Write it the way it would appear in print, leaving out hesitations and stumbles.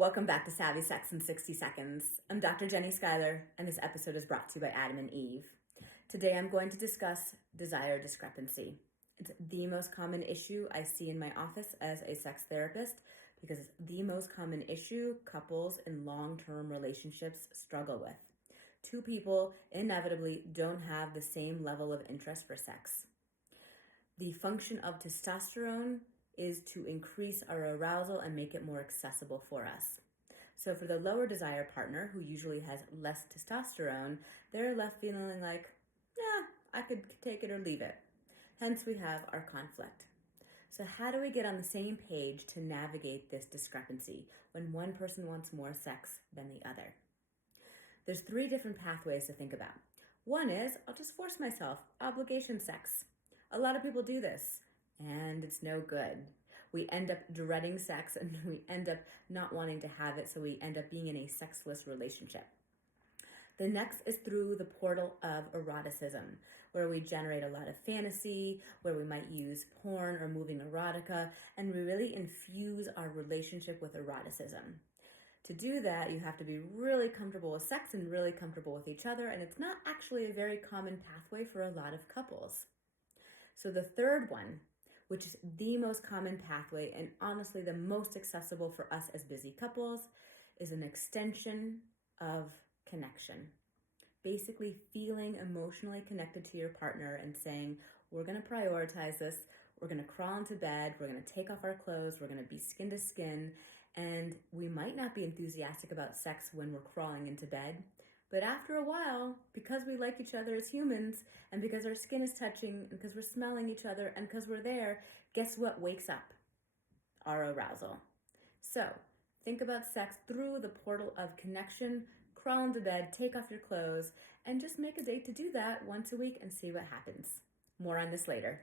Welcome back to Savvy Sex in 60 Seconds. I'm Dr. Jenny Schuyler, and this episode is brought to you by Adam and Eve. Today I'm going to discuss desire discrepancy. It's the most common issue I see in my office as a sex therapist because it's the most common issue couples in long-term relationships struggle with. Two people inevitably don't have the same level of interest for sex. The function of testosterone is to increase our arousal and make it more accessible for us. So for the lower desire partner, who usually has less testosterone, they're left feeling like, I could take it or leave it. Hence we have our conflict. So how do we get on the same page to navigate this discrepancy when one person wants more sex than the other? There's 3 different pathways to think about. One is, I'll just force myself, obligation sex. A lot of people do this, and it's no good. We end up dreading sex and we end up not wanting to have it, so we end up being in a sexless relationship. The next is through the portal of eroticism, where we generate a lot of fantasy, where we might use porn or moving erotica, and we really infuse our relationship with eroticism. To do that, you have to be really comfortable with sex and really comfortable with each other, and it's not actually a very common pathway for a lot of couples. So the third one, which is the most common pathway and honestly the most accessible for us as busy couples, is an extension of connection. Basically feeling emotionally connected to your partner and saying, we're going to prioritize this, we're going to crawl into bed, we're going to take off our clothes, we're going to be skin to skin, and we might not be enthusiastic about sex when we're crawling into bed. But after a while, because we like each other as humans, and because our skin is touching, and because we're smelling each other, and because we're there, guess what wakes up? Our arousal. So, think about sex through the portal of connection, crawl into bed, take off your clothes, and just make a date to do that once a week and see what happens. More on this later.